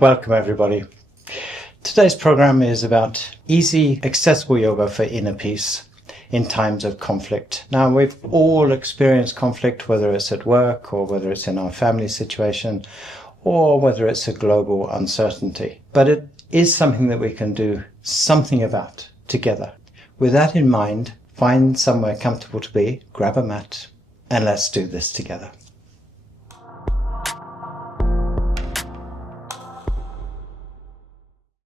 Welcome everybody. Today's program is about easy, accessible yoga for inner peace in times of conflict. Now, we've all experienced conflict, whether it's at work or whether it's in our family situation or whether it's a global uncertainty. But it is something that we can do something about together. With that in mind, find somewhere comfortable to be, grab a mat, and let's do this together.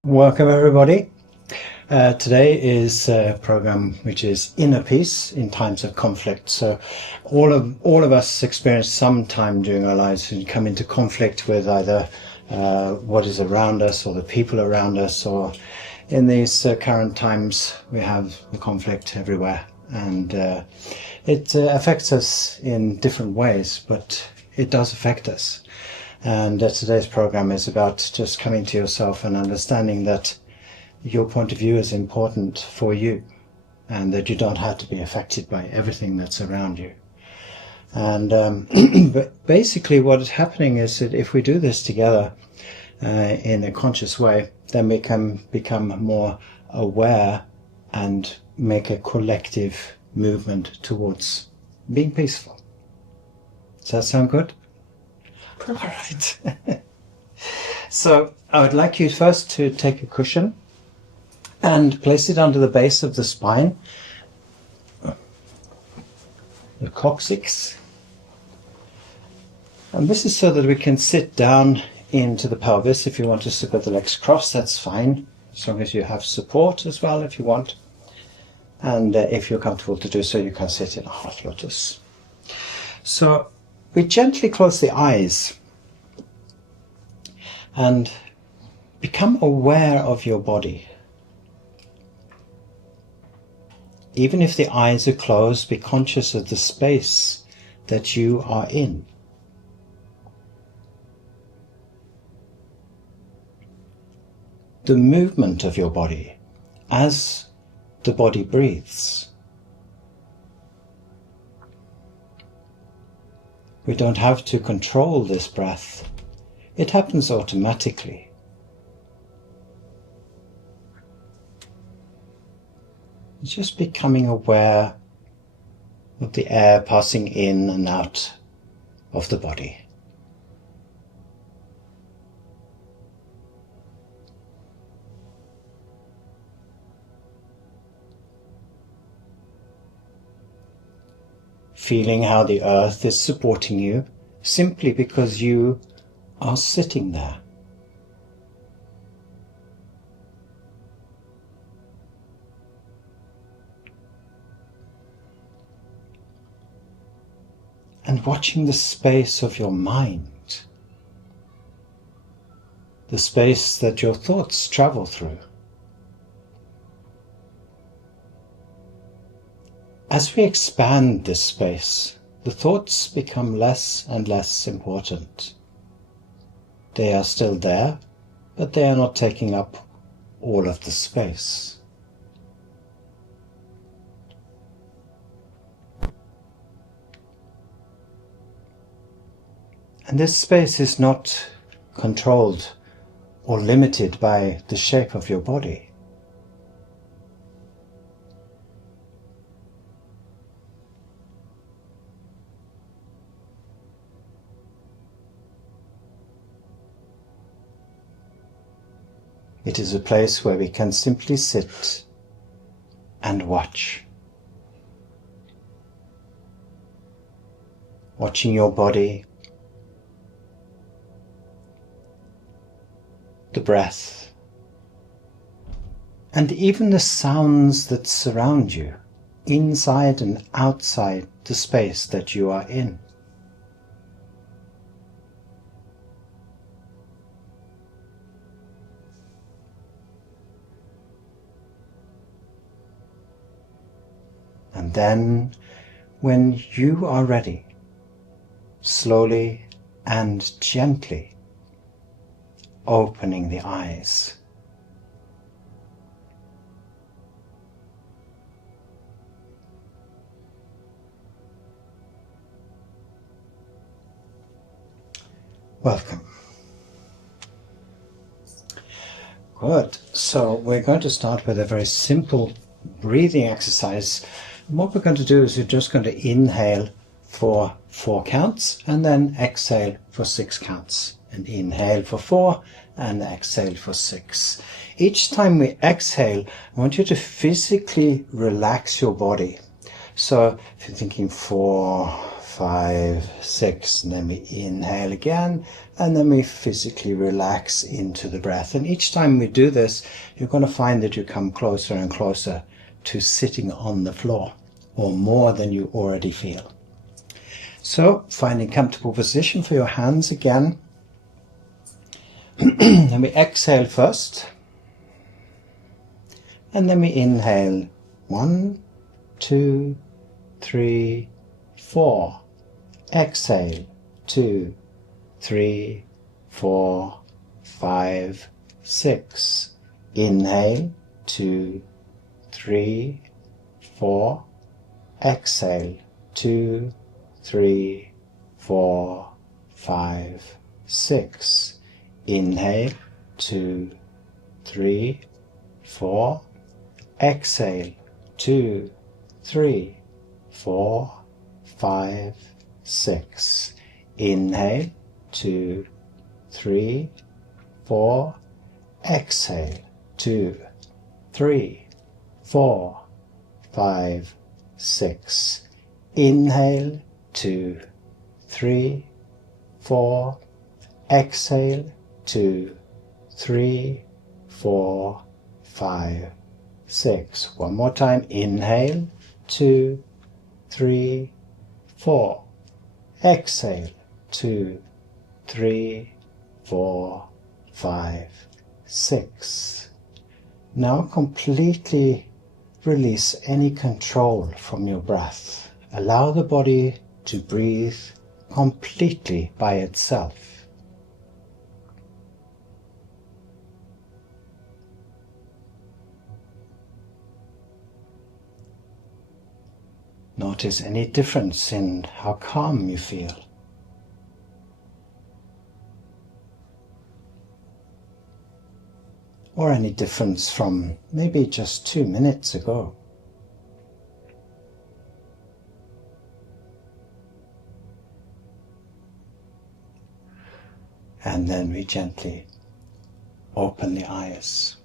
Welcome everybody. Today is a program which is inner peace in times of conflict. So all of us experience some time during our lives and come into conflict with either what is around us or the people around us, or in these current times we have the conflict everywhere, and it affects us in different ways, but it does affect us. And today's program is about just coming to yourself and understanding that your point of view is important for you and that you don't have to be affected by everything that's around you. And but basically what is happening is that if we do this together in a conscious way, then we can become more aware and make a collective movement towards being peaceful. Does that sound good? All right. So I would like you first to take a cushion and place it under the base of the spine, the coccyx. And this is so that we can sit down into the pelvis. If you want to sit with the legs crossed, that's fine, as long as you have support as well if you want. And if you're comfortable to do so, you can sit in a half lotus. So we gently close the eyes and become aware of your body. Even if the eyes are closed, be conscious of the space that you are in. The movement of your body as the body breathes. We don't have to control this breath. It happens automatically. It's just becoming aware of the air passing in and out of the body. Feeling how the earth is supporting you simply because you are sitting there. And watching the space of your mind, the space that your thoughts travel through. As we expand this space, the thoughts become less and less important. They are still there, but they are not taking up all of the space. And this space is not controlled or limited by the shape of your body. It is a place where we can simply sit and watch. Watching your body, the breath, and even the sounds that surround you, inside and outside the space that you are in. And then, when you are ready, slowly and gently opening the eyes. Welcome. Good. So we're going to start with a very simple breathing exercise. And what we're going to do is we're just going to inhale for 4 counts and then exhale for 6 counts. And inhale for 4 and exhale for 6. Each time we exhale, I want you to physically relax your body. So if you're thinking 4, 5, 6, and then we inhale again, and then we physically relax into the breath. And each time we do this, you're going to find that you come closer and closer to sitting on the floor, or more than you already feel. So finding comfortable position for your hands again. Then we exhale first, and then we inhale 1, 2, 3, 4. Exhale 2, 3, 4, 5, 6. Inhale 2, 3, 4. Exhale 2, 3, 4, 5, 6. Inhale 2, 3, 4. Exhale 2, 3, 4, 5, 6. Inhale 2, 3, 4. Exhale 2, 3, 4, 5, 6. Inhale 2, 3, 4. Exhale 2, 3, 4, 5, 6. One more time. Inhale 2, 3, 4. Exhale 2, 3, 4, 5, 6. Now completely release any control from your breath. Allow the body to breathe completely by itself. Notice any difference in how calm you feel. Or any difference from maybe just 2 minutes ago. And then we gently open the eyes.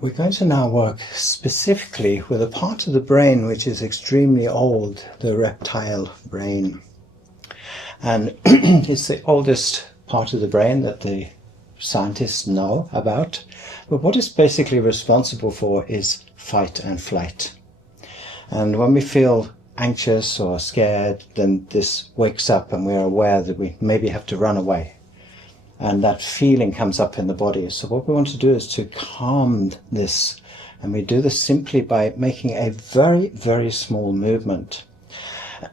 We're going to now work specifically with a part of the brain which is extremely old, the reptile brain. And it's the oldest part of the brain that the scientists know about. But what it's basically responsible for is fight and flight. And when we feel anxious or scared, then this wakes up and we're aware that we maybe have to run away. And that feeling comes up in the body. So what we want to do is to calm this. And we do this simply by making a very, very small movement.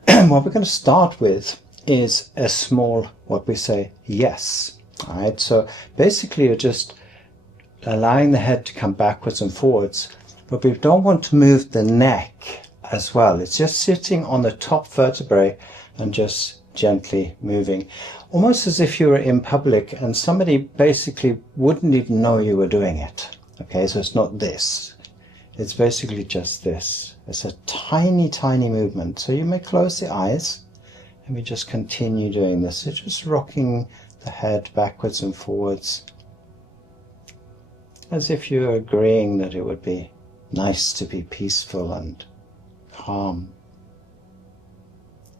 What we're going to start with is a small, what we say, yes. All right. So basically you're just allowing the head to come backwards and forwards. But we don't want to move the neck as well. It's just sitting on the top vertebrae and just gently moving. Almost as if you were in public and somebody basically wouldn't even know you were doing it. Okay, so it's not this. It's basically just this. It's a tiny, tiny movement. So you may close the eyes and we just continue doing this. So just rocking the head backwards and forwards as if you're agreeing that it would be nice to be peaceful and calm,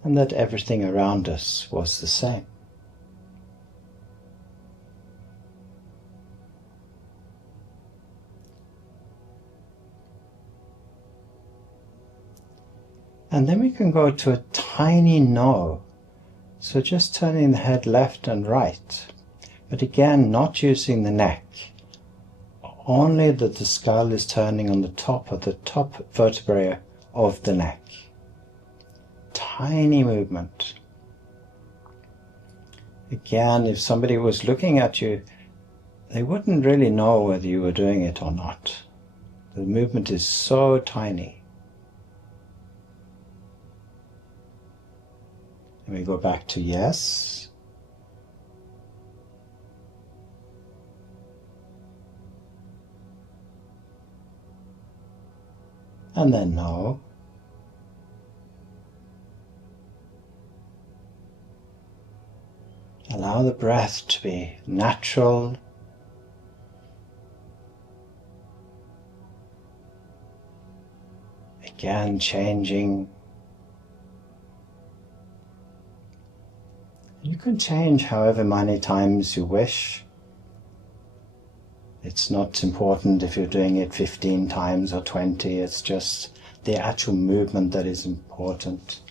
and that everything around us was the same. And then we can go to a tiny no. So just turning the head left and right. But again, not using the neck. Only that the skull is turning on the top of the top vertebrae of the neck. Tiny movement. Again, if somebody was looking at you, they wouldn't really know whether you were doing it or not. The movement is so tiny. And we go back to yes. and then no. Allow the breath to be natural. Again, changing. You can change however many times you wish. It's not important if you're doing it 15 times or 20, it's just the actual movement that is important.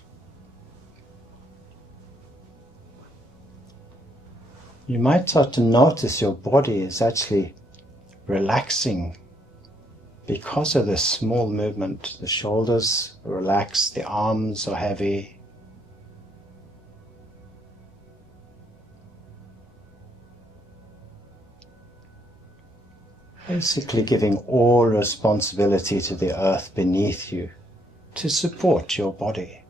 You might start to notice your body is actually relaxing because of this small movement. The shoulders are relaxed, the arms are heavy. Basically giving all responsibility to the earth beneath you to support your body.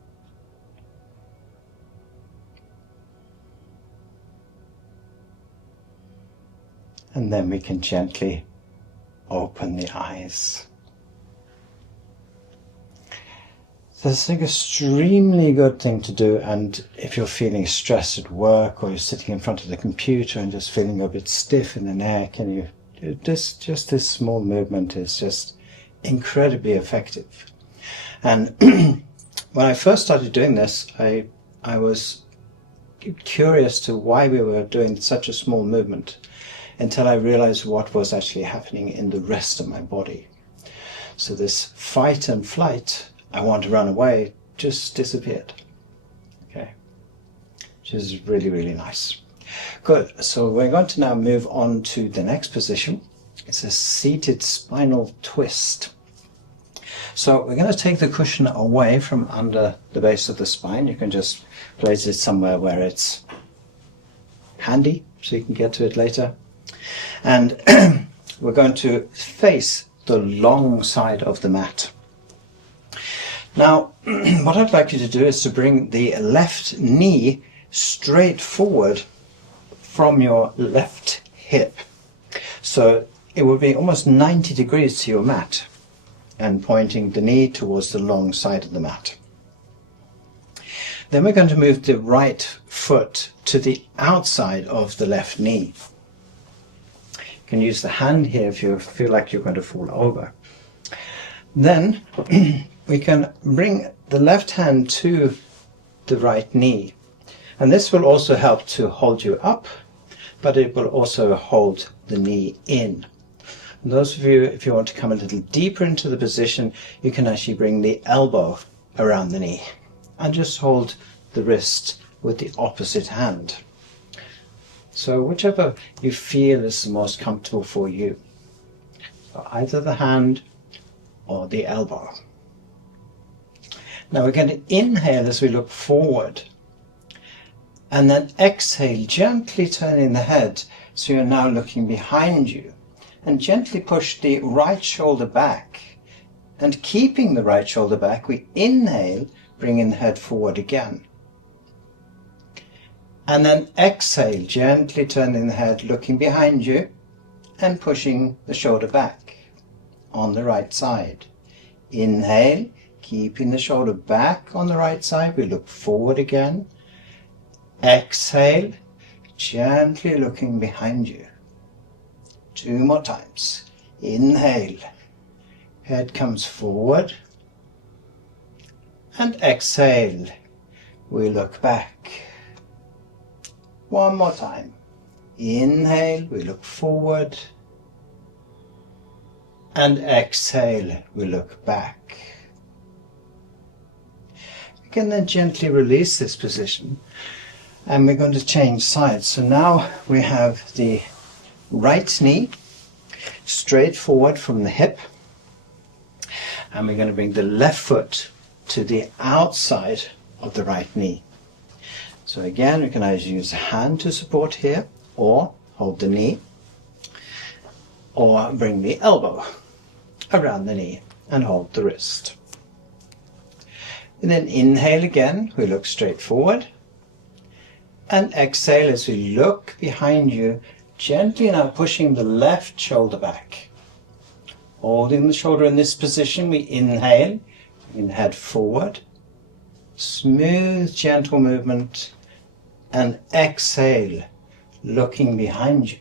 And then we can gently open the eyes. This is an extremely good thing to do, and if you're feeling stressed at work or you're sitting in front of the computer and just feeling a bit stiff in the neck, and you just this small movement is just incredibly effective. And when I first started doing this, I was curious to why we were doing such a small movement, until I realized what was actually happening in the rest of my body. So this fight and flight, I want to run away, just disappeared. Okay, which is really, really nice. Good, so we're going to now move on to the next position. It's a seated spinal twist. So we're going to take the cushion away from under the base of the spine. You can just place it somewhere where it's handy, so you can get to it later. And we're going to face the long side of the mat. Now, what I'd like you to do is to bring the left knee straight forward from your left hip. So it will be almost 90 degrees to your mat, and pointing the knee towards the long side of the mat. Then we're going to move the right foot to the outside of the left knee. You can use the hand here if you feel like you're going to fall over. Then we can bring the left hand to the right knee. And this will also help to hold you up, but it will also hold the knee in. And those of you, if you want to come a little deeper into the position, you can actually bring the elbow around the knee and just hold the wrist with the opposite hand. So whichever you feel is the most comfortable for you. So either the hand or the elbow. Now we're going to inhale as we look forward, and then exhale, gently turning the head so you're now looking behind you, and gently push the right shoulder back. And keeping the right shoulder back, we inhale, bringing the head forward again. And then exhale, gently turning the head, looking behind you, and pushing the shoulder back on the right side. Inhale, keeping the shoulder back on the right side, we look forward again. Exhale, gently looking behind you. 2 more times. Inhale, head comes forward. And exhale, we look back. 1 more time. Inhale, we look forward. And exhale, we look back. We can then gently release this position, and we're going to change sides. So now we have the right knee straight forward from the hip, and we're going to bring the left foot to the outside of the right knee. So again, we can either use a hand to support here, or hold the knee, or bring the elbow around the knee and hold the wrist. And then inhale again, we look straight forward, and exhale as we look behind you, gently now pushing the left shoulder back. Holding the shoulder in this position, we inhale, bring the head forward. Smooth, gentle movement. And exhale, looking behind you.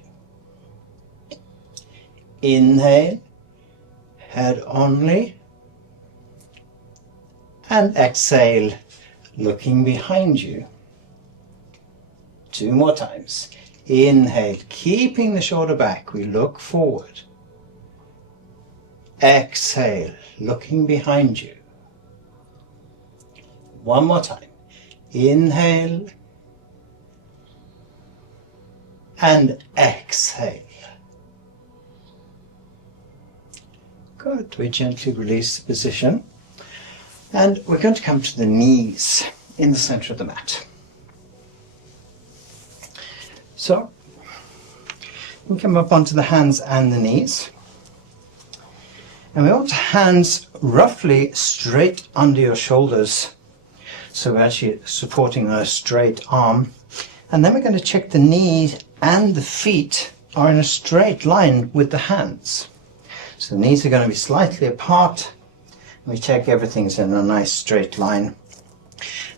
Inhale, head only. And exhale, looking behind you. 2 more times. Inhale, keeping the shoulder back, we look forward. Exhale, looking behind you. 1 more time. Inhale and exhale. Good. We gently release the position. And we're going to come to the knees in the center of the mat. So, we come up onto the hands and the knees. And we want hands roughly straight under your shoulders. So we're actually supporting a straight arm. And then we're going to check the knees and the feet are in a straight line with the hands. So the knees are going to be slightly apart. We check everything's in a nice straight line.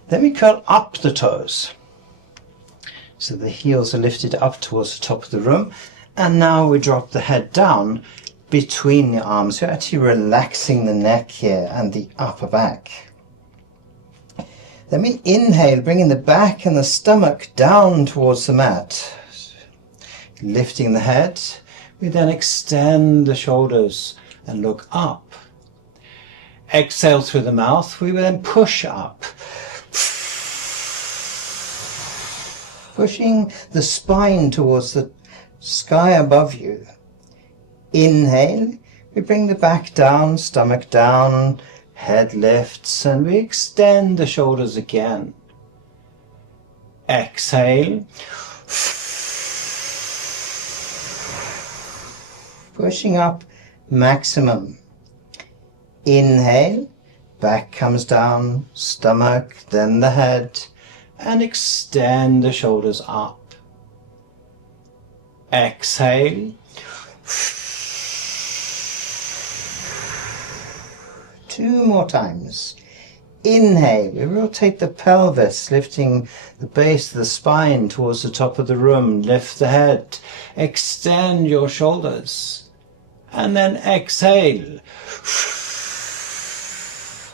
Then we curl up the toes. So the heels are lifted up towards the top of the room. And now we drop the head down between the arms. We're actually relaxing the neck here and the upper back. Then we inhale, bringing the back and the stomach down towards the mat. Lifting the head. We then extend the shoulders and look up. Exhale through the mouth. We will then push up. Pushing the spine towards the sky above you. Inhale. We bring the back down, stomach down. Head lifts and we extend the shoulders again. Exhale. Pushing up maximum. Inhale. Back comes down, stomach, then the head. And extend the shoulders up. Exhale. 2 more times. Inhale, we rotate the pelvis, lifting the base of the spine towards the top of the room. Lift the head, extend your shoulders, and then exhale.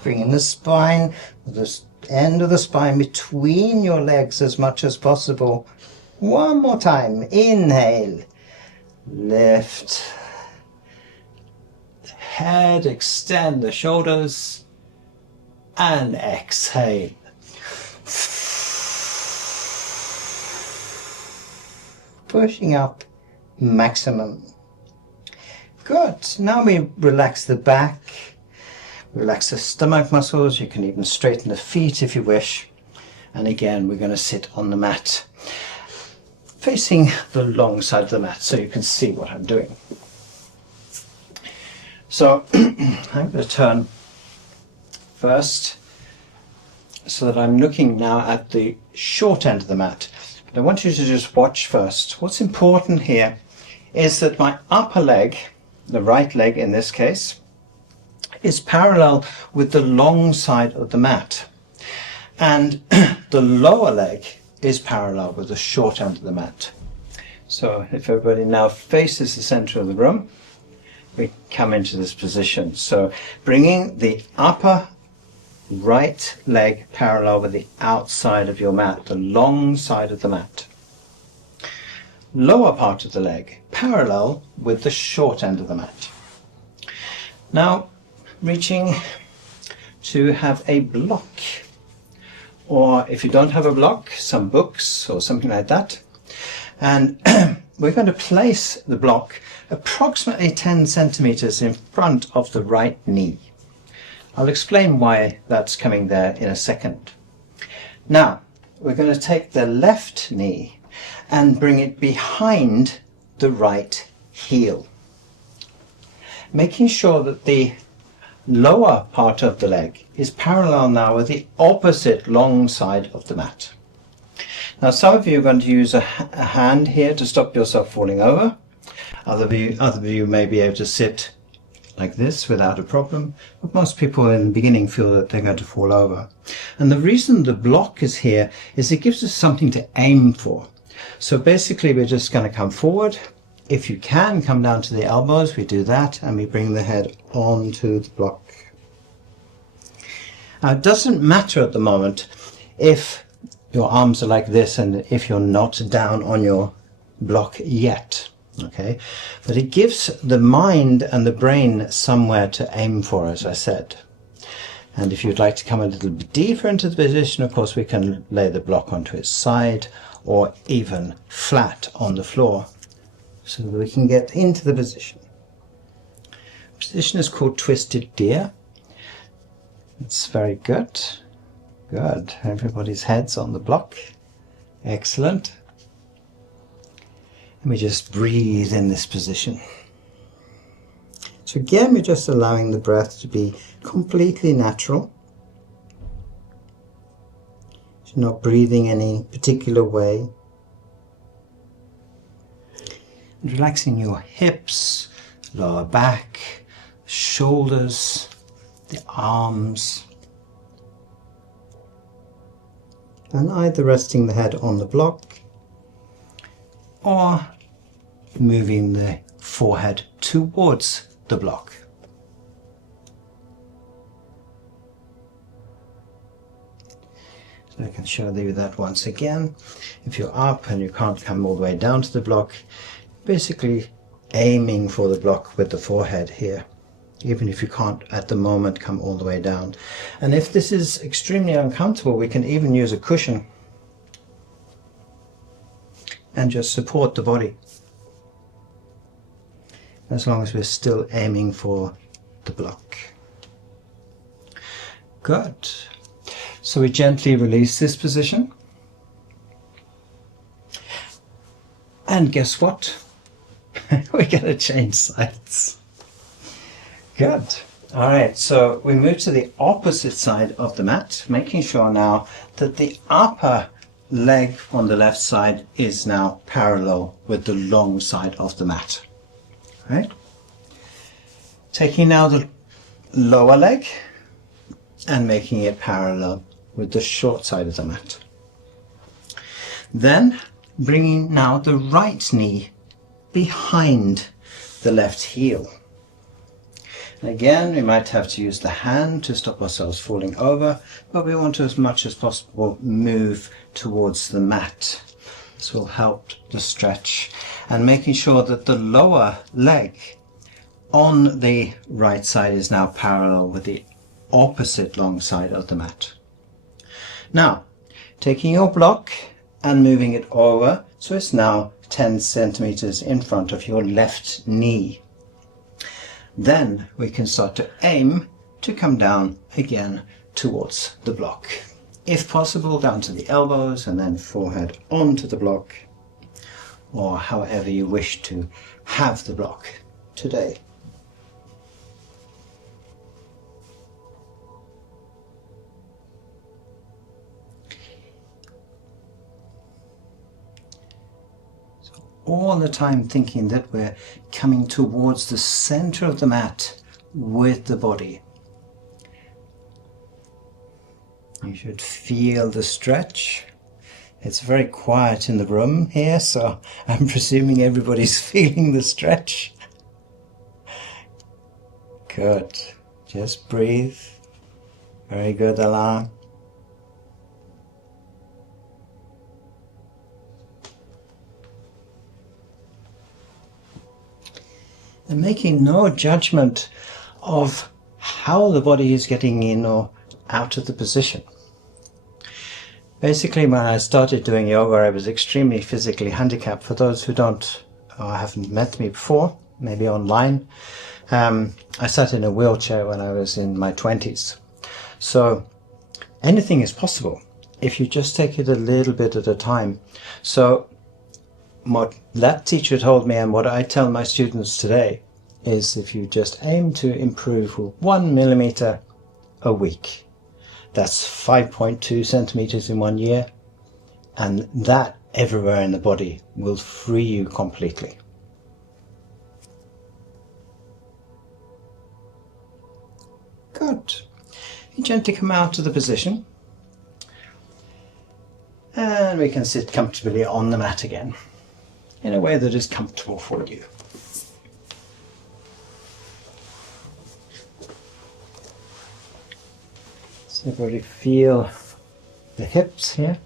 Bringing the spine, the end of the spine between your legs as much as possible. 1 more time. Inhale, lift head, extend the shoulders, and exhale. Pushing up maximum. Good. Now we relax the back, relax the stomach muscles. You can even straighten the feet if you wish. And again, we're going to sit on the mat, facing the long side of the mat so you can see what I'm doing. So I'm going to turn first so that I'm looking now at the short end of the mat. But I want you to just watch first. What's important here is that my upper leg, the right leg in this case, is parallel with the long side of the mat. And the lower leg is parallel with the short end of the mat. So if everybody now faces the center of the room, we come into this position. So bringing the upper right leg parallel with the outside of your mat, the long side of the mat. Lower part of the leg parallel with the short end of the mat. Now reaching to have a block, or if you don't have a block, some books or something like that. And we're going to place the block approximately 10 centimeters in front of the right knee. I'll explain why that's coming there in a second. Now, we're going to take the left knee and bring it behind the right heel, making sure that the lower part of the leg is parallel now with the opposite long side of the mat. Now, some of you are going to use a hand here to stop yourself falling over. Other of you may be able to sit like this without a problem, but most people in the beginning feel that they're going to fall over. And the reason the block is here is it gives us something to aim for. So basically we're just going to come forward. If you can come down to the elbows, we do that, and we bring the head onto the block. Now it doesn't matter at the moment if your arms are like this and if you're not down on your block yet. Okay, but it gives the mind and the brain somewhere to aim for, as I said. And if you'd like to come a little bit deeper into the position, of course we can lay the block onto its side or even flat on the floor so that we can get into the position. The position is called twisted deer. It's very good. Good. Everybody's head's on the block. Excellent. And we just breathe in this position. So again, we're just allowing the breath to be completely natural. So not breathing any particular way. And relaxing your hips, lower back, shoulders, the arms. And either resting the head on the block or moving the forehead towards the block. So I can show you that once again. If you're up and you can't come all the way down to the block, basically aiming for the block with the forehead here, even if you can't at the moment come all the way down. And if this is extremely uncomfortable, we can even use a cushion and just support the body, as long as we're still aiming for the block. Good. So we gently release this position. And guess what? We're going to change sides. Good. All right, so we move to the opposite side of the mat, making sure now that the upper leg on the left side is now parallel with the long side of the mat. Right? Taking now the lower leg and making it parallel with the short side of the mat. Then bringing now the right knee behind the left heel. And again, we might have to use the hand to stop ourselves falling over, but we want to, as much as possible, move towards the mat. This will help the stretch, and making sure that the lower leg on the right side is now parallel with the opposite long side of the mat. Now, taking your block and moving it over so it's now 10 centimeters in front of your left knee. Then we can start to aim to come down again towards the block. If possible, down to the elbows and then forehead onto the block, or however you wish to have the block today. All the time thinking that we're coming towards the center of the mat with the body. You should feel the stretch. It's very quiet in the room here, so I'm presuming everybody's feeling the stretch. Good. Just breathe. Very good, Alain. And making no judgment of how the body is getting in or out of the position. Basically, when I started doing yoga, I was extremely physically handicapped. For those who don't or haven't met me before, maybe online, I sat in a wheelchair when I was in my 20s. So anything is possible if you just take it a little bit at a time. So what that teacher told me, and what I tell my students today, is if you just aim to improve 1 millimeter a week, that's 5.2 centimeters in 1 year, and that everywhere in the body will free you completely. Good. You gently come out of the position. And we can sit comfortably on the mat again, in a way that is comfortable for you. So everybody feel the hips here.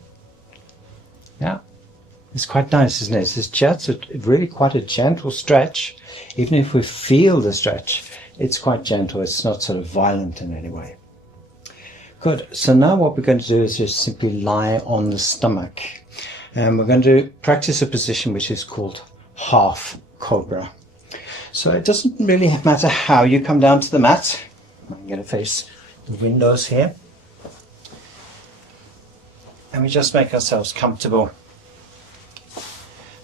Yeah, it's quite nice, isn't it? It's just really quite a gentle stretch. Even if we feel the stretch, it's quite gentle. It's not sort of violent in any way. Good. So now what we're going to do is just simply lie on the stomach. And we're going to practice a position which is called half Cobra. So it doesn't really matter how you come down to the mat. I'm going to face the windows here. And we just make ourselves comfortable.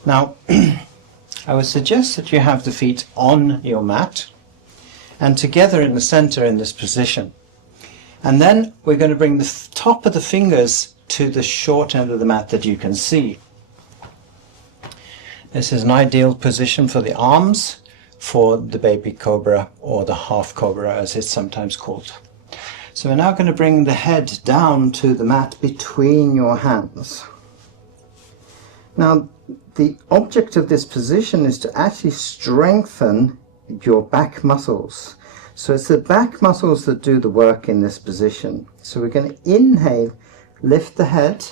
Now, I would suggest that you have the feet on your mat and together in the center in this position. And then we're going to bring the top of the fingers to the short end of the mat that you can see. This is an ideal position for the arms, for the baby cobra, or the half cobra as it's sometimes called. So we're now going to bring the head down to the mat between your hands. Now, the object of this position is to actually strengthen your back muscles. So it's the back muscles that do the work in this position. So we're going to inhale, lift the head,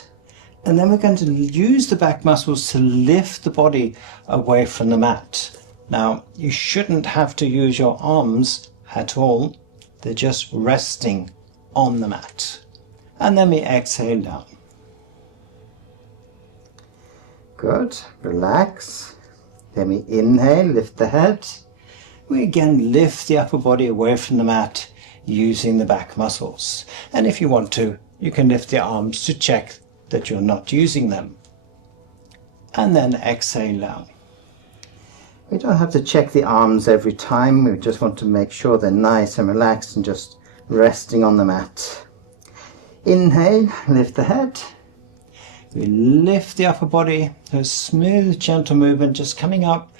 and then we're going to use the back muscles to lift the body away from the mat. Now, you shouldn't have to use your arms at all. They're just resting on the mat. And then we exhale down. Good. Relax. Then we inhale, lift the head. We again lift the upper body away from the mat using the back muscles. And if you want to, you can lift the arms to check that you're not using them. And then exhale down. We don't have to check the arms every time. We just want to make sure they're nice and relaxed and just resting on the mat. Inhale, lift the head. We lift the upper body, a smooth, gentle movement just coming up,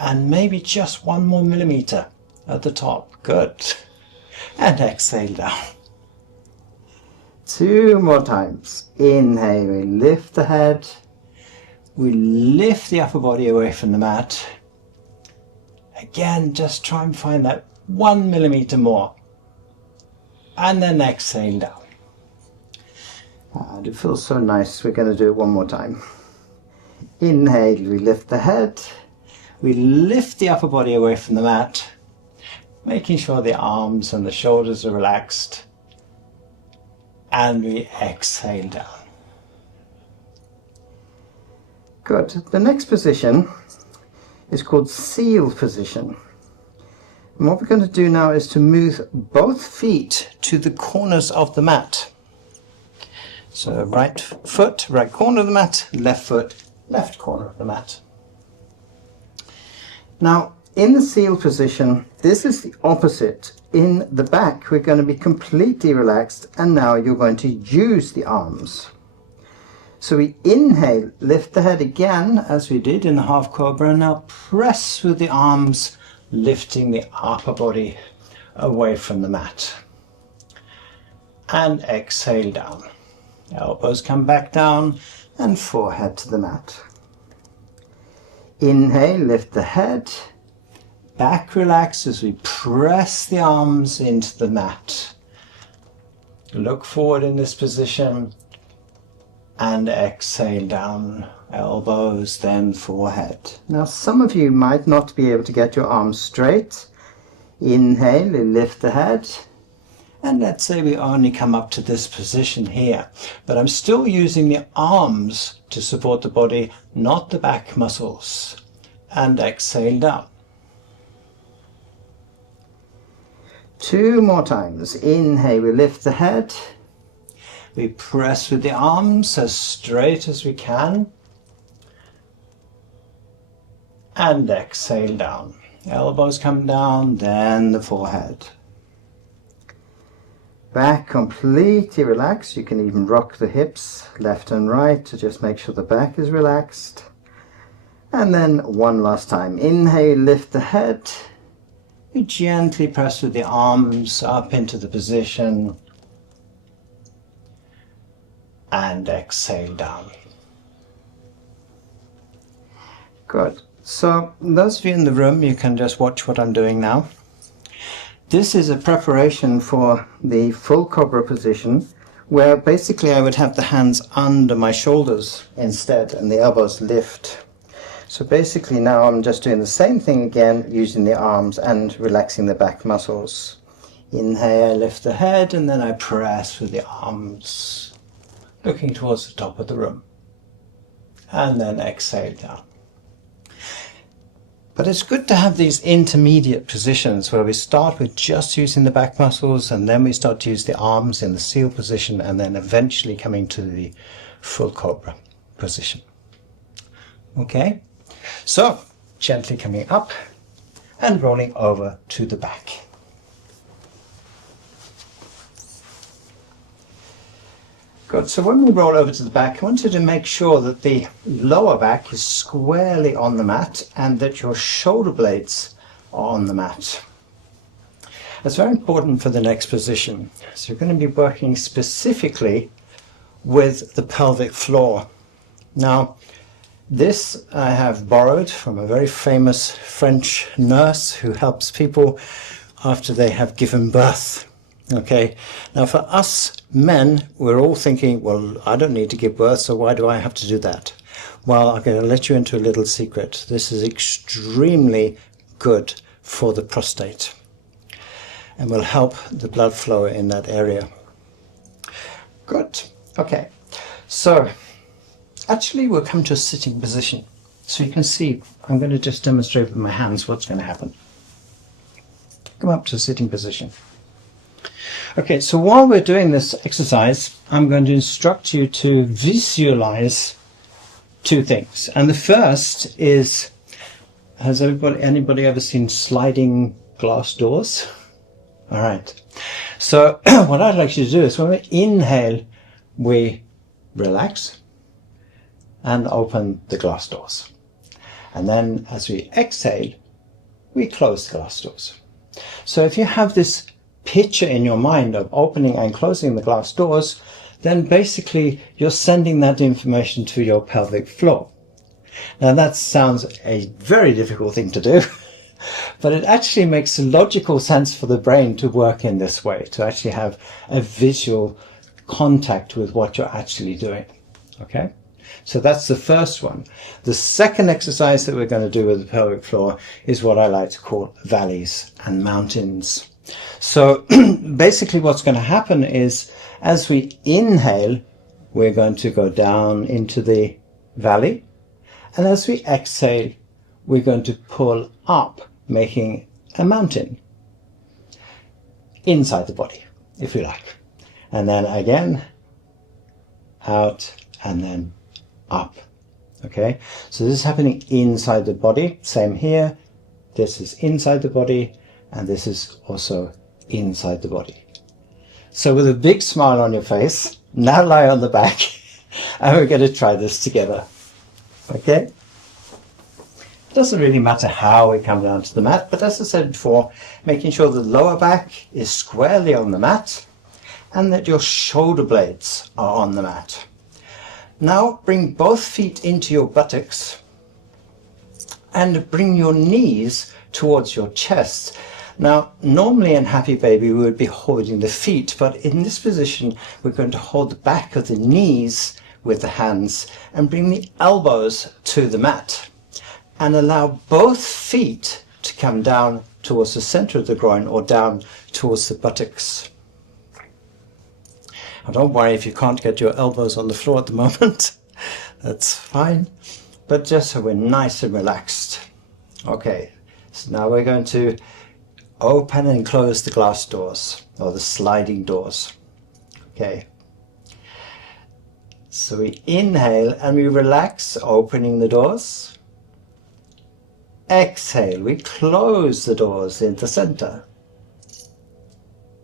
and maybe just 1 more millimeter at the top. Good. And exhale down. 2 more times. Inhale, we lift the head. We lift the upper body away from the mat. Again, just try and find that 1 millimeter more. And then exhale down. It feels so nice. We're going to do it 1 more time. Inhale, we lift the head. We lift the upper body away from the mat, making sure the arms and the shoulders are relaxed. And we exhale down. Good. The next position is called seal position. And what we're going to do now is to move both feet to the corners of the mat. So right foot, right corner of the mat, left foot, left corner of the mat. Now, in the seal position, this is the opposite. In the back, we're going to be completely relaxed, and now you're going to use the arms. So we inhale, lift the head again, as we did in the half cobra, and now press with the arms, lifting the upper body away from the mat. And exhale down. Elbows come back down, and forehead to the mat. Inhale, lift the head. Back relax as we press the arms into the mat. Look forward in this position and exhale down. Elbows, then forehead. Now some of you might not be able to get your arms straight. Inhale, lift the head. And let's say we only come up to this position here, but I'm still using the arms to support the body, not the back muscles. And exhale down. 2 more times. Inhale, we lift the head. We press with the arms as straight as we can. And exhale down. Elbows come down, then the forehead. Back completely relaxed. You can even rock the hips left and right to just make sure the back is relaxed. And then 1 last time. Inhale, lift the head. You gently press with the arms up into the position and exhale down. Good. So those of you in the room, you can just watch what I'm doing now. This is a preparation for the full Cobra position, where basically I would have the hands under my shoulders instead and the elbows lift. So basically now I'm just doing the same thing again, using the arms and relaxing the back muscles. Inhale, lift the head, and then I press with the arms, looking towards the top of the room. And then exhale down. But it's good to have these intermediate positions where we start with just using the back muscles, and then we start to use the arms in the seal position, and then eventually coming to the full Cobra position. Okay, so gently coming up and rolling over to the back. Good. So when we roll over to the back, I want you to make sure that the lower back is squarely on the mat and that your shoulder blades are on the mat. That's very important for the next position. So you're going to be working specifically with the pelvic floor. Now, this I have borrowed from a very famous French nurse who helps people after they have given birth. Okay, now for us men, we're all thinking, well, I don't need to give birth, so why do I have to do that? Well, I'm going to let you into a little secret. This is extremely good for the prostate and will help the blood flow in that area. Good. Okay, so actually we'll come to a sitting position. So you can see, I'm going to just demonstrate with my hands what's going to happen. Come up to a sitting position. Okay, so while we're doing this exercise, I'm going to instruct you to visualize two things. And the first is, has anybody ever seen sliding glass doors? All right. So what I'd like you to do is when we inhale, we relax and open the glass doors. And then as we exhale, we close the glass doors. So if you have this picture in your mind of opening and closing the glass doors, then basically you're sending that information to your pelvic floor. Now that sounds a very difficult thing to do, but it actually makes logical sense for the brain to work in this way, to actually have a visual contact with what you're actually doing. Okay? So that's the first one. The second exercise that we're going to do with the pelvic floor is what I like to call valleys and mountains. So basically what's going to happen is as we inhale, we're going to go down into the valley. And as we exhale, we're going to pull up, making a mountain inside the body, if you like. And then again, out and then up. Okay, so this is happening inside the body. Same here. This is inside the body. And this is also inside the body. So with a big smile on your face, now lie on the back and we're going to try this together. Okay? It doesn't really matter how we come down to the mat, but as I said before, making sure the lower back is squarely on the mat and that your shoulder blades are on the mat. Now bring both feet into your buttocks and bring your knees towards your chest. Now, normally in Happy Baby we would be holding the feet, but in this position we're going to hold the back of the knees with the hands and bring the elbows to the mat and allow both feet to come down towards the center of the groin or down towards the buttocks. Now, don't worry if you can't get your elbows on the floor at the moment. That's fine, but just so we're nice and relaxed. Okay, so now we're going to open and close the glass doors or the sliding doors. Okay. So we inhale and we relax, opening the doors. Exhale, we close the doors in the center.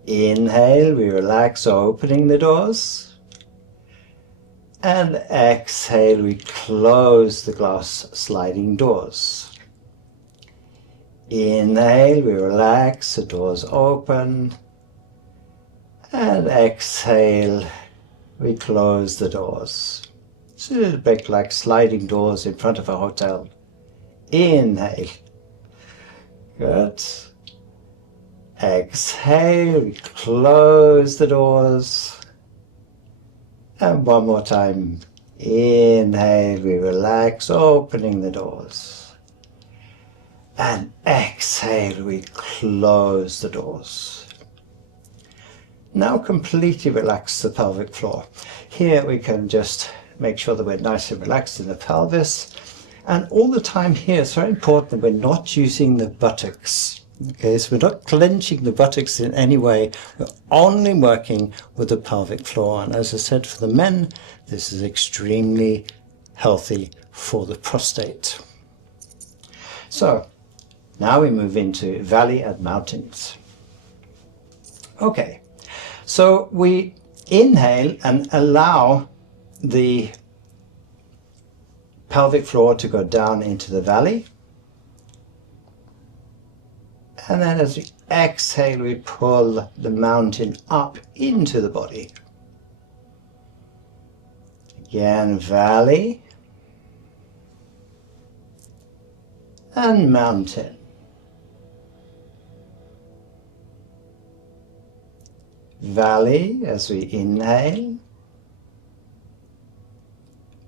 Inhale, we relax, opening the doors. And exhale, we close the glass sliding doors. Inhale, we relax, the doors open. And exhale, we close the doors. It's a little bit like sliding doors in front of a hotel. Inhale. Good. Exhale, we close the doors. And one more time. Inhale, we relax, opening the doors. And exhale, we close the doors. Now completely relax the pelvic floor. Here we can just make sure that we're nice and relaxed in the pelvis. And all the time here, it's very important that we're not using the buttocks. Okay, so we're not clenching the buttocks in any way. We're only working with the pelvic floor. And as I said, for the men, this is extremely healthy for the prostate. So now we move into valley and mountains. Okay, so we inhale and allow the pelvic floor to go down into the valley. And then as we exhale, we pull the mountain up into the body. Again, valley and mountain. Valley as we inhale.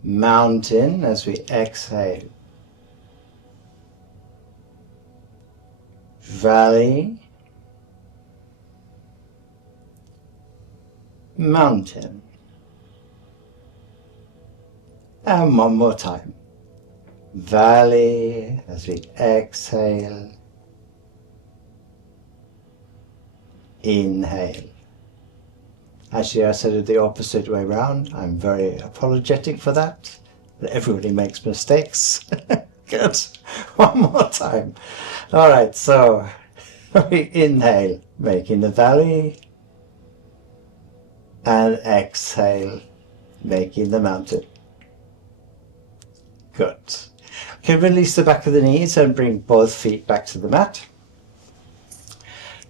Mountain as we exhale. Valley, mountain. And one more time. Valley as we exhale. Inhale. Actually, I said it the opposite way around. I'm very apologetic for that. Everybody makes mistakes. Good. One more time. All right, so we inhale, making the valley, and exhale, making the mountain. Good. Okay, release the back of the knees and bring both feet back to the mat.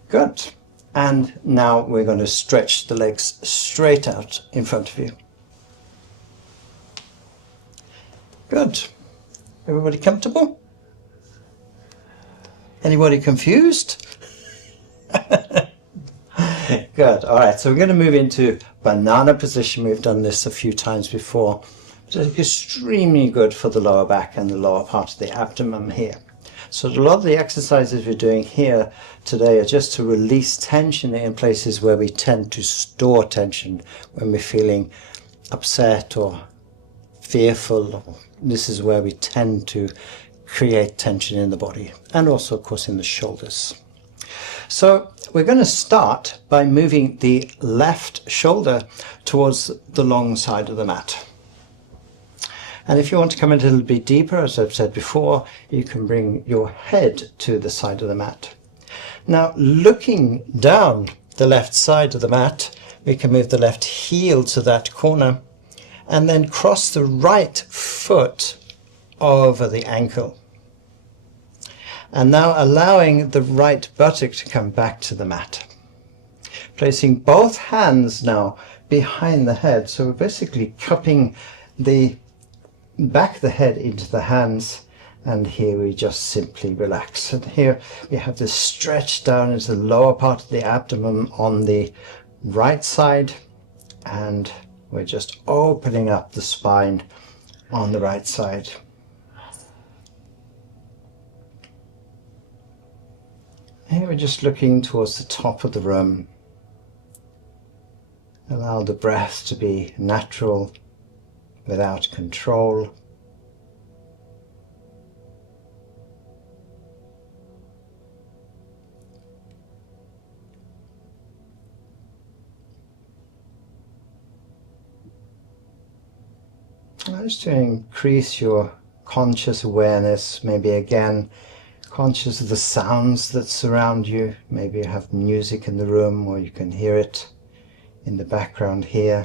Good. And now we're going to stretch the legs straight out in front of you. Good. Everybody comfortable? Anybody confused? Good. All right, so we're going to move into banana position. We've done this a few times before. It's extremely good for the lower back and the lower part of the abdomen here. So a lot of the exercises we're doing here today are just to release tension in places where we tend to store tension when we're feeling upset or fearful. This is where we tend to create tension in the body and also, of course, in the shoulders. So we're going to start by moving the left shoulder towards the long side of the mat. And if you want to come a little bit deeper, as I've said before, you can bring your head to the side of the mat. Now, looking down the left side of the mat, we can move the left heel to that corner and then cross the right foot over the ankle. And now allowing the right buttock to come back to the mat. Placing both hands now behind the head. So we're basically cupping the back of the head into the hands, and here we just simply relax. And here we have this stretch down into the lower part of the abdomen on the right side, and we're just opening up the spine on the right side. Here we're just looking towards the top of the room. Allow the breath to be natural, without control. Just to increase your conscious awareness, maybe again conscious of the sounds that surround you. Maybe you have music in the room or you can hear it in the background here.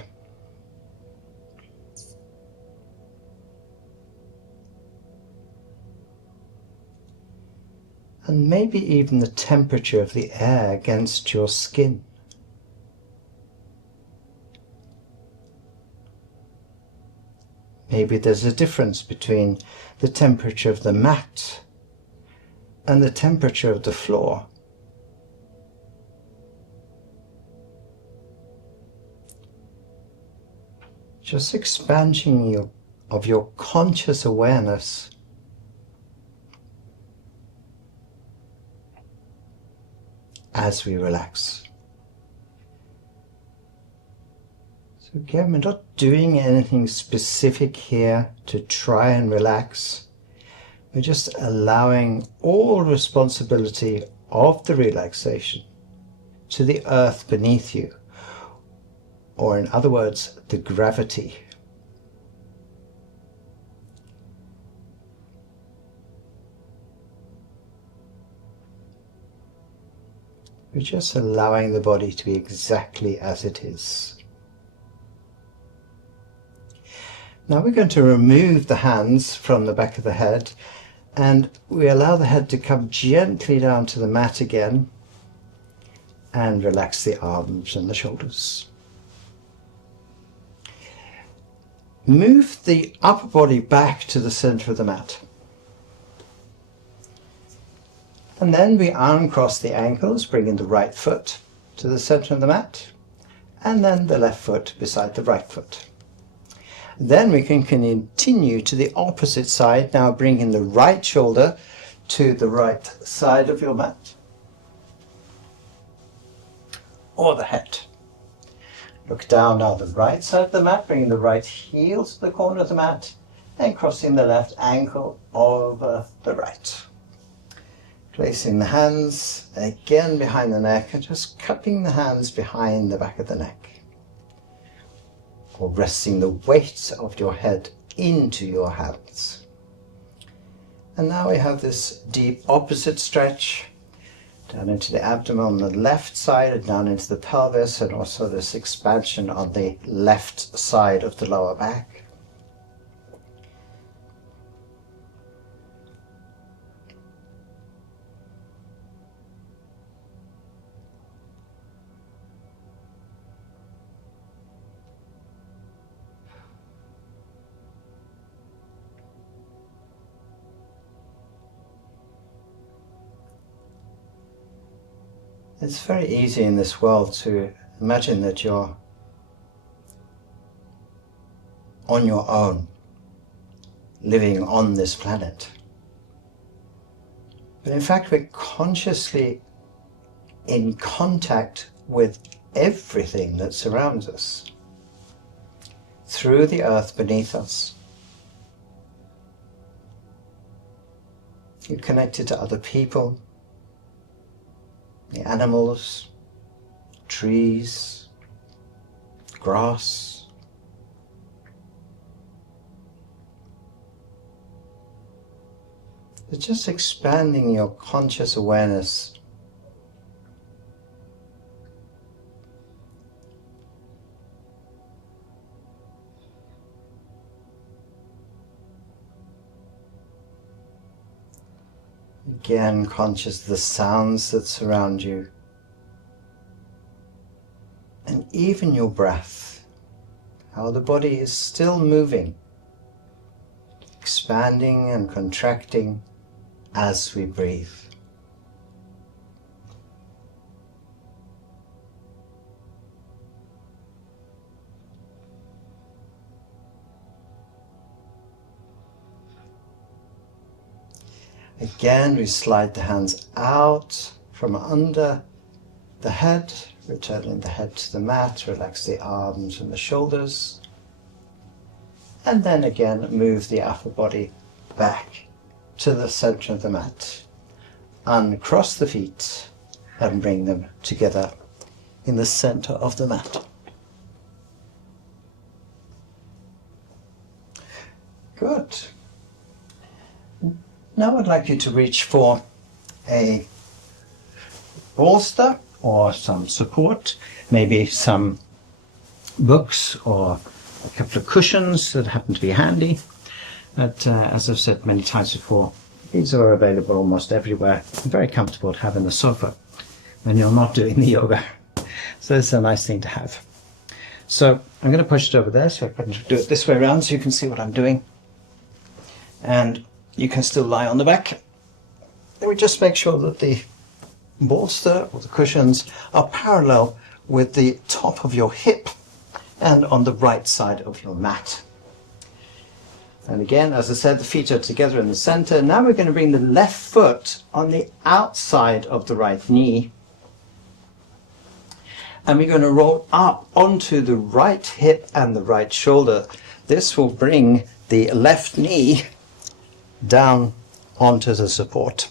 and maybe even the temperature of the air against your skin. Maybe there's a difference between the temperature of the mat and the temperature of the floor. Just expansion of your conscious awareness as we relax. So again, we're not doing anything specific here to try and relax. We're just allowing all responsibility of the relaxation to the earth beneath you, or in other words, the gravity. We're just allowing the body to be exactly as it is. Now we're going to remove the hands from the back of the head, and we allow the head to come gently down to the mat again, and relax the arms and the shoulders. Move the upper body back to the center of the mat. And then we uncross the ankles, bringing the right foot to the center of the mat, and then the left foot beside the right foot. Then we can continue to the opposite side, now bringing the right shoulder to the right side of your mat, or the head. Look down now the right side of the mat, bringing the right heel to the corner of the mat, and crossing the left ankle over the right. Placing the hands again behind the neck and just cupping the hands behind the back of the neck. Or resting the weight of your head into your hands. And now we have this deep opposite stretch down into the abdomen on the left side and down into the pelvis, and also this expansion on the left side of the lower back. It's very easy in this world to imagine that you're on your own, living on this planet. But in fact, we're consciously in contact with everything that surrounds us, through the earth beneath us. You're connected to other people, the animals, trees, grass. It's just expanding your conscious awareness again, conscious of the sounds that surround you, and even your breath, how the body is still moving, expanding and contracting as we breathe. Again, we slide the hands out from under the head, returning the head to the mat, relax the arms and the shoulders. And then again, move the upper body back to the center of the mat. Uncross the feet and bring them together in the center of the mat. Good. Now I'd like you to reach for a bolster or some support, maybe some books or a couple of cushions that happen to be handy. But as I've said many times before, These are available almost everywhere. Very comfortable to have in the sofa when you're not doing the yoga. So it's a nice thing to have. So I'm going to push it over there so I can do it this way around so you can see what I'm doing. And you can still lie on the back. Then we just make sure that the bolster or the cushions are parallel with the top of your hip and on the right side of your mat. And again, as I said, the feet are together in the center. Now we're going to bring the left foot on the outside of the right knee. And we're going to roll up onto the right hip and the right shoulder. This will bring the left knee down onto the support.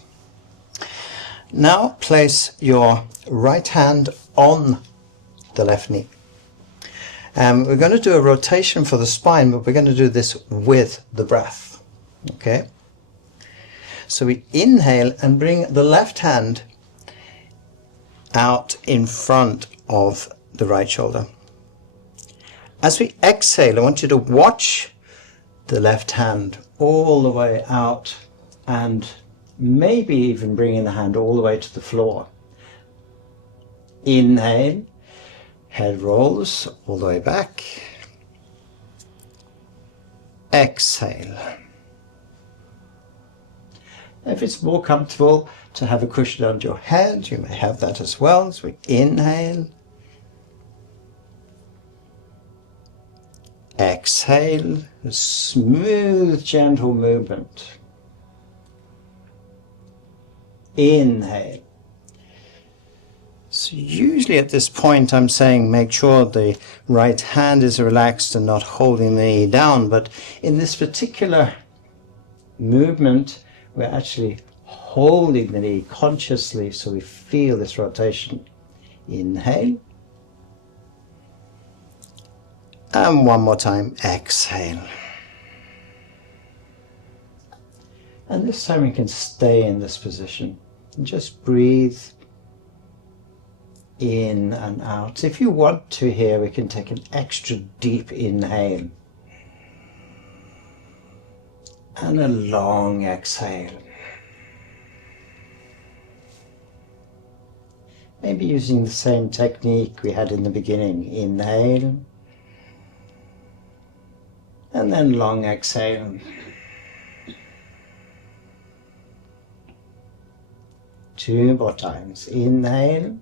Now place your right hand on the left knee. We're going to do a rotation for the spine, but we're going to do this with the breath. Okay? So we inhale and bring the left hand out in front of the right shoulder. As we exhale, I want you to watch the left hand all the way out and maybe even bringing the hand all the way to the floor. Inhale, head rolls all the way back. Exhale. If it's more comfortable to have a cushion under your head, you may have that as well. So we inhale. Exhale, a smooth, gentle movement. Inhale. So usually at this point I'm saying make sure the right hand is relaxed and not holding the knee down, but in this particular movement we're actually holding the knee consciously so we feel this rotation. Inhale. And one more time, exhale. And this time we can stay in this position and just breathe in and out. If you want to here, we can take an extra deep inhale and a long exhale. Maybe using the same technique we had in the beginning. Inhale and then long exhale. Two more times. Inhale.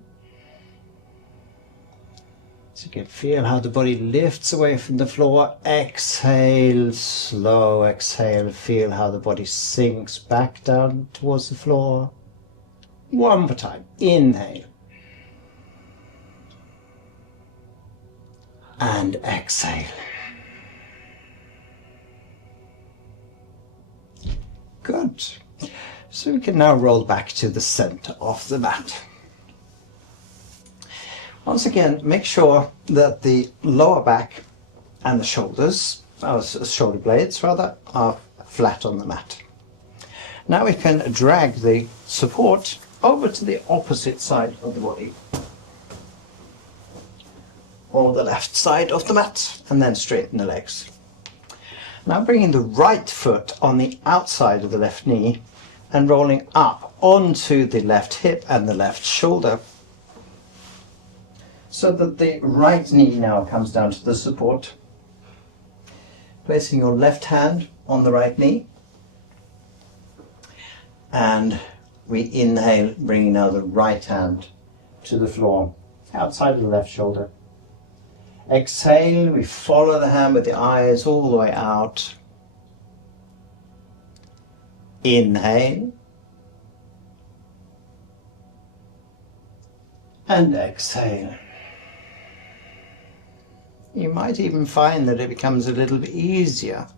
So you can feel how the body lifts away from the floor. Exhale, slow exhale. Feel how the body sinks back down towards the floor. One more time. Inhale. And exhale. Good. So we can now roll back to the center of the mat. Once again, make sure that the lower back and the shoulders, shoulder blades rather, are flat on the mat. Now we can drag the support over to the opposite side of the body, or the left side of the mat, and then straighten the legs. Now bringing the right foot on the outside of the left knee and rolling up onto the left hip and the left shoulder, so that the right knee now comes down to the support. Placing your left hand on the right knee, and we inhale, bringing now the right hand to the floor, outside of the left shoulder. Exhale, we follow the hand with the eyes all the way out. Inhale. And exhale. You might even find that it becomes a little bit easier.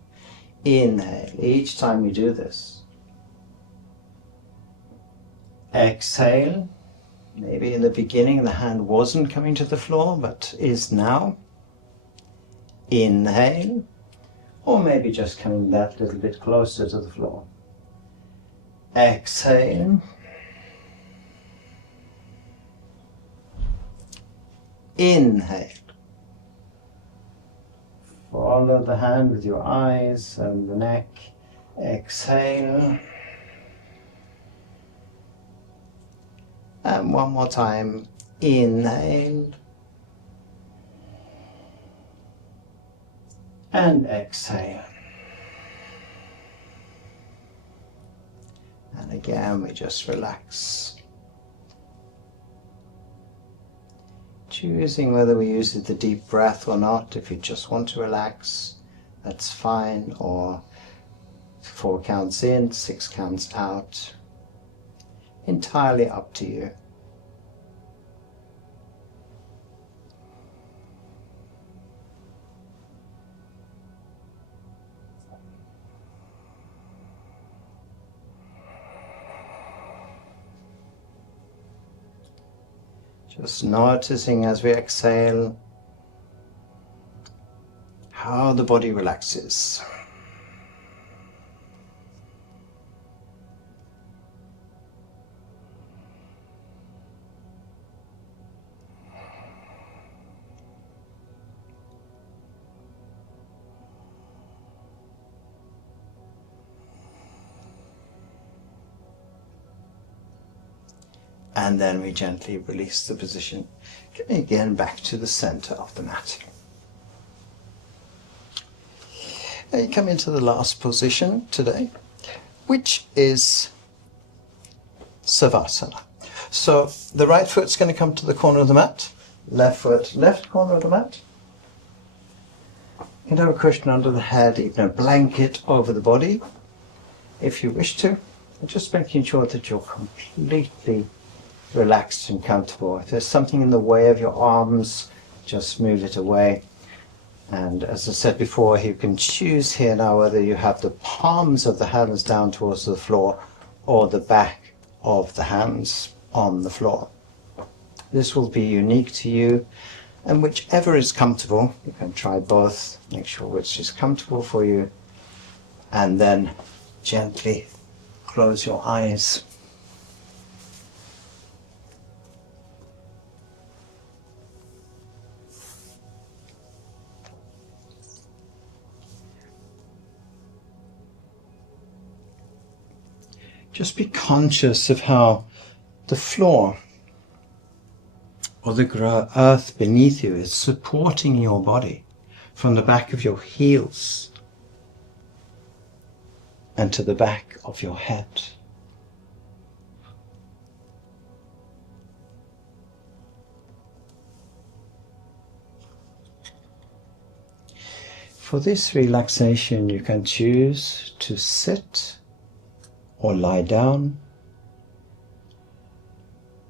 Inhale, each time you do this. Exhale. Maybe in the beginning the hand wasn't coming to the floor, but is now. Inhale. Or maybe just coming that little bit closer to the floor. Exhale. Inhale. Follow the hand with your eyes and the neck. Exhale. And one more time. Inhale. And exhale. And again, we just relax. Choosing whether we use the deep breath or not. If you just want to relax, that's fine. Or 4 counts in, 6 counts out. Entirely up to you. Just noticing as we exhale how the body relaxes. And then we gently release the position, coming again back to the center of the mat. And you come into the last position today, which is Savasana. So the right foot's going to come to the corner of the mat, left foot, left corner of the mat. You can have a cushion under the head, even a blanket over the body, if you wish to. And just making sure that you're completely relaxed and comfortable. If there's something in the way of your arms, just move it away. And as I said before, you can choose here now whether you have the palms of the hands down towards the floor or the back of the hands on the floor. This will be unique to you, and whichever is comfortable, you can try both, make sure which is comfortable for you, and then gently close your eyes. Just be conscious of how the floor or the earth beneath you is supporting your body from the back of your heels and to the back of your head. For this relaxation, you can choose to sit or lie down.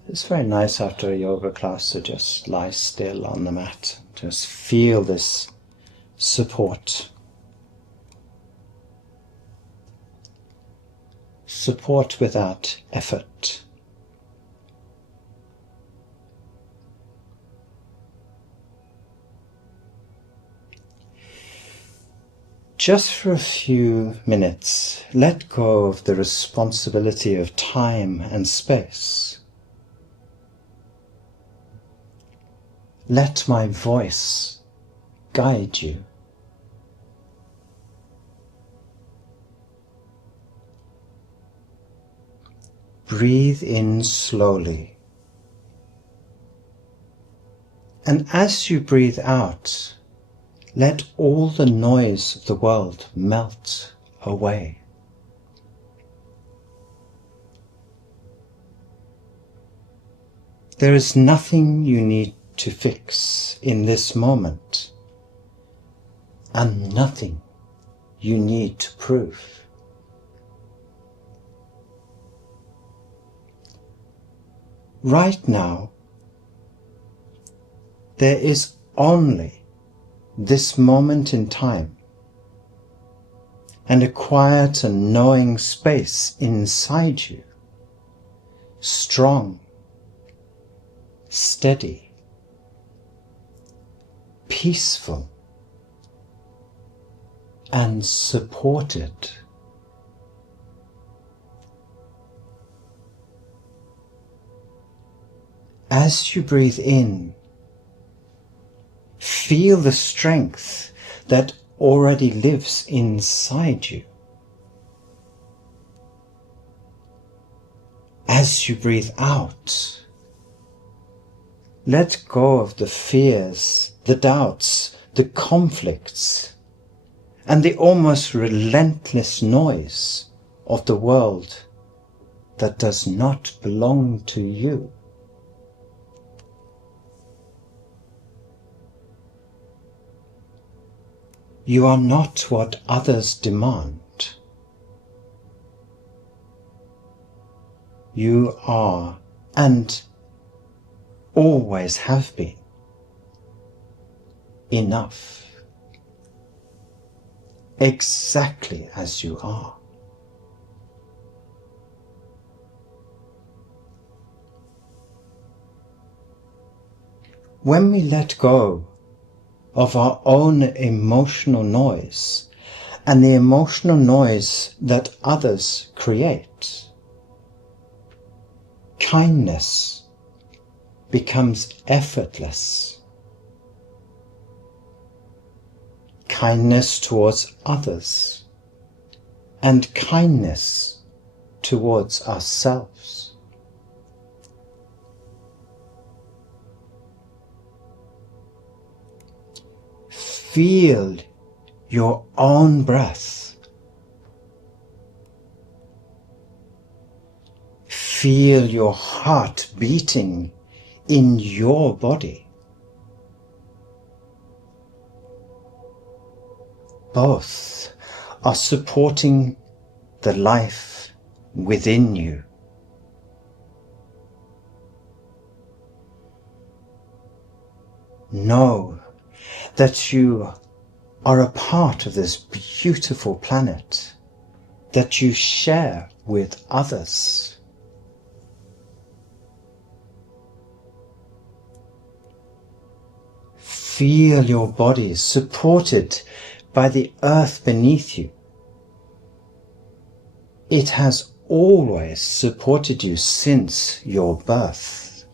It's very nice after a yoga class to just lie still on the mat. Just feel this support. Support without effort. Just for a few minutes, let go of the responsibility of time and space. Let my voice guide you. Breathe in slowly. And as you breathe out, let all the noise of the world melt away. There is nothing you need to fix in this moment, and nothing you need to prove. Right now, there is only this moment in time, and a quiet and knowing space inside you, strong, steady, peaceful, and supported. As you breathe in, feel the strength that already lives inside you. As you breathe out, Let go of the fears, the doubts, the conflicts, and the almost relentless noise of the world that does not belong to you. You are not what others demand. You are, and always have been, enough, exactly as you are. When we let go of our own emotional noise and the emotional noise that others create, kindness becomes effortless. Kindness towards others and kindness towards ourselves. Feel your own breath. Feel your heart beating in your body. Both are supporting the life within you. Know that you are a part of this beautiful planet that you share with others. Feel your body supported by the earth beneath you. It has always supported you since your birth.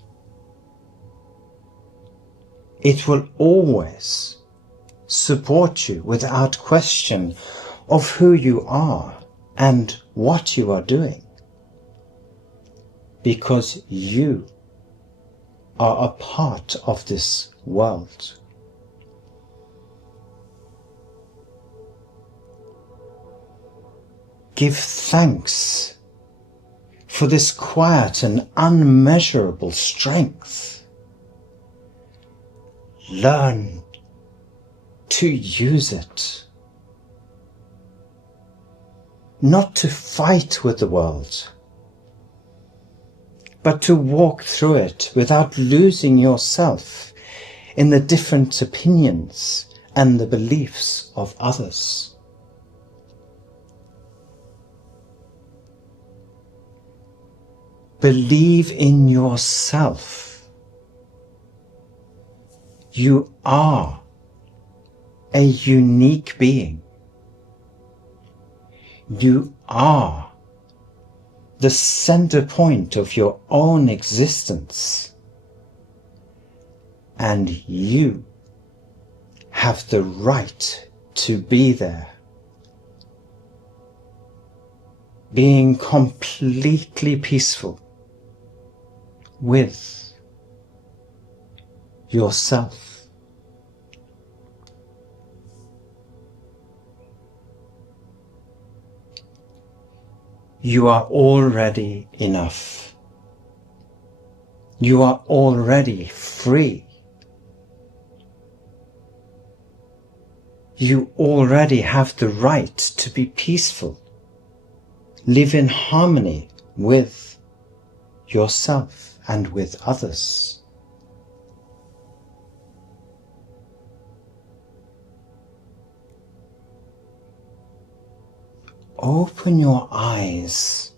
It will always support you without question of who you are and what you are doing, because you are a part of this world. Give thanks for this quiet and unmeasurable strength. Learn to use it, not to fight with the world, but to walk through it without losing yourself in the different opinions and the beliefs of others. Believe in yourself. You are a unique being. You are the center point of your own existence, and you have the right to be there, being completely peaceful with yourself. You are already enough. You are already free. You already have the right to be peaceful. Live in harmony with yourself and with others. Open your eyes.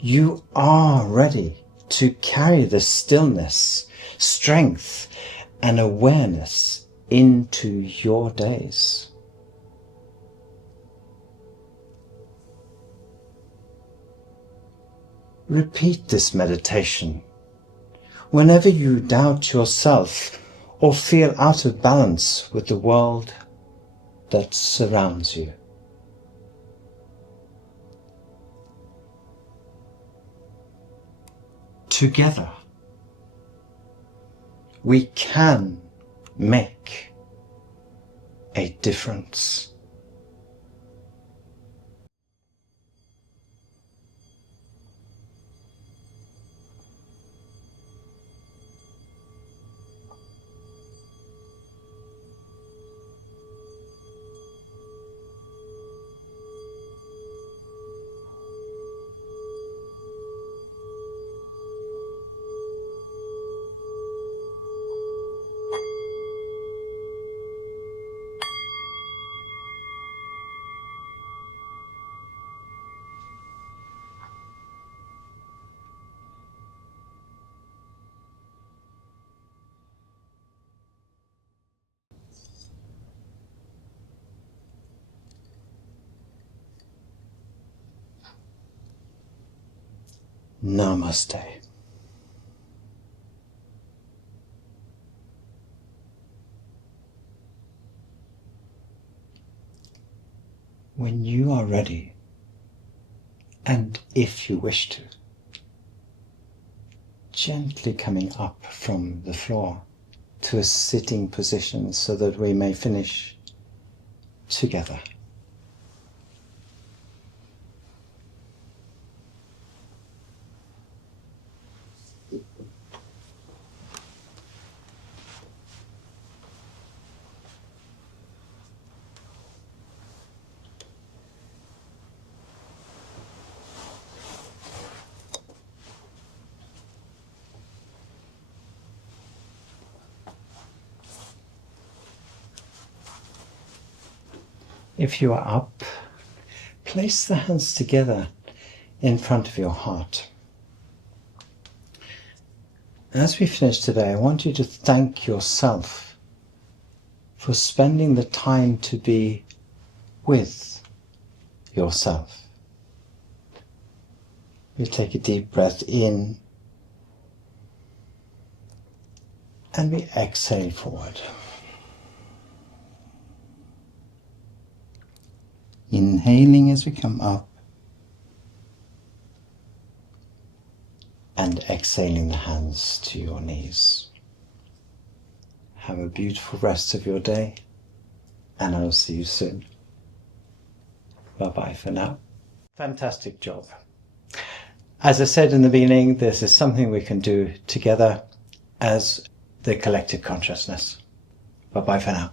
You are ready to carry the stillness, strength, and awareness into your days. Repeat this meditation whenever you doubt yourself or feel out of balance with the world that surrounds you. Together, We can make a difference. Namaste. When you are ready, and if you wish to, gently coming up from the floor to a sitting position so that we may finish together. If you are up, place the hands together in front of your heart. As we finish today, I want you to thank yourself for spending the time to be with yourself. You take a deep breath in and we exhale forward. Inhaling as we come up and exhaling the hands to your knees. Have a beautiful rest of your day and I'll see you soon. Bye-bye for now. Fantastic job. As I said in the beginning, this is something we can do together as the collective consciousness. Bye-bye for now.